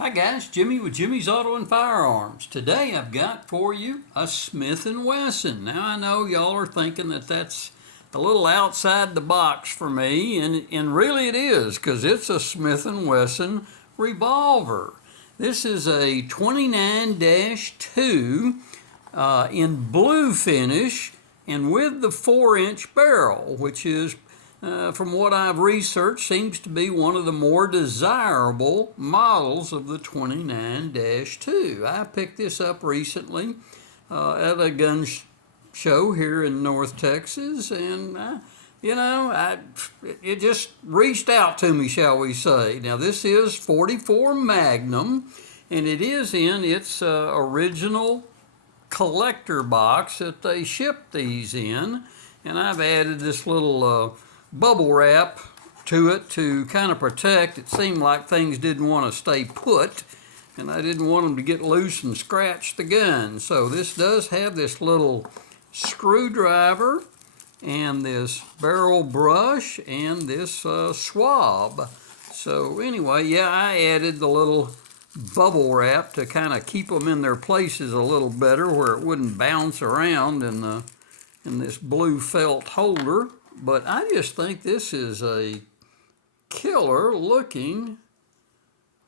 Hi guys, Jimmy with Jimmy's Auto and Firearms. Today I've got for you a Smith & Wesson. Now I know y'all are thinking that that's a little outside the box for me, and really it is, because it's a Smith & Wesson revolver. This is a 29-2 in blue finish and with the 4-inch barrel, which is from what I've researched, seems to be one of the more desirable models of the 29-2. I picked this up recently at a gun show here in North Texas, and it just reached out to me, shall we say. Now this is 44 Magnum, and it is in its original collector box that they shipped these in, and I've added this little bubble wrap to it to kind of protect. It seemed like things didn't want to stay put, and I didn't want them to get loose and scratch the gun. So this does have this little screwdriver and this barrel brush and this swab. So anyway, yeah, I added the little bubble wrap to kind of keep them in their places a little better, where it wouldn't bounce around in this blue felt holder. But I just think this is a killer looking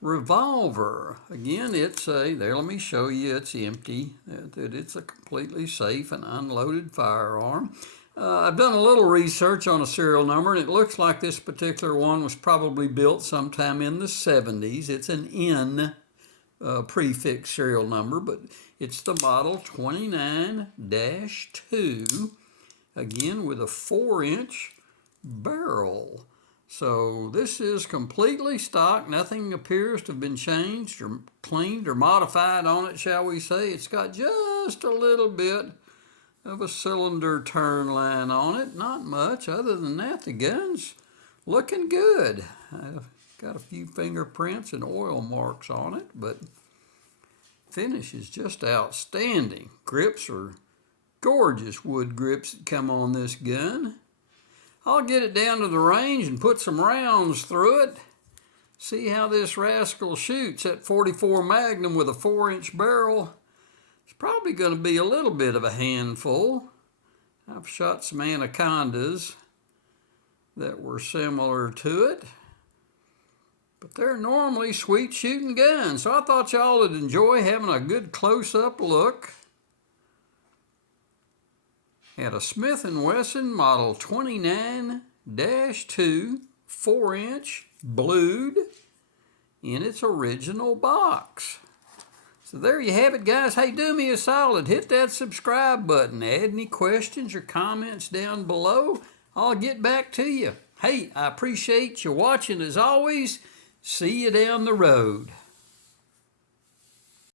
revolver. Again, it's there, let me show you, it's empty. That it's a completely safe and unloaded firearm. I've done a little research on a serial number, and it looks like this particular one was probably built sometime in the 70s. It's an N prefix serial number, but it's the model 29-2. Again, with a 4-inch barrel. So this is completely stock. Nothing appears to have been changed or cleaned or modified on it, shall we say. It's got just a little bit of a cylinder turn line on it. Not much. Other than that, the gun's looking good. I've got a few fingerprints and oil marks on it, but finish is just outstanding. Grips are gorgeous wood grips that come on this gun. I'll get it down to the range and put some rounds through it. See how this rascal shoots. At 44 Magnum with a 4-inch barrel, it's probably going to be a little bit of a handful. I've shot some anacondas that were similar to it, but they're normally sweet shooting guns. So I thought y'all would enjoy having a good close-up look at a Smith & Wesson model 29-2 4-inch blued in its original box. So there you have it, guys. Hey, do me a solid. Hit that subscribe button. Add any questions or comments down below. I'll get back to you. Hey, I appreciate you watching as always. See you down the road.